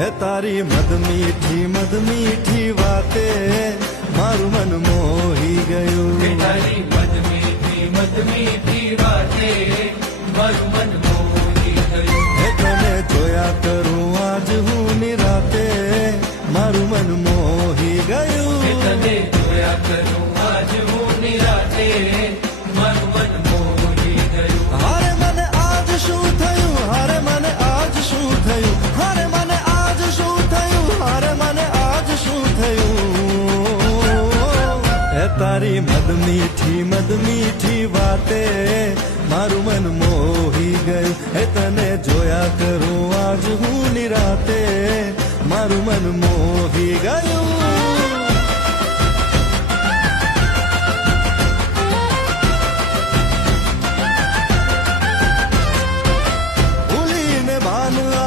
હે તારી મદ મીઠી વાતે મારું મન મોહી ગયું. તારી મદ મીઠી વાતે મારું મન મોહી ગયું. હે તને જોયા કરું આજ હું નિરાતે મારું મન મોહી ગયું. તને જોયા કરું આજ હું નિરાતે મારું મન મોહી ગયું. હારે મને આજ શું થયું, હારે મને આજ શું થયું, હારે મને આજ શું થયું, હારે મને આજ શું થયું. હે તારી મદ મીઠી વાતે મારું મન મોહી ગયું. હે તને જોયા કરું આજ હું નિરાતે મારું મન મોહી ગયું.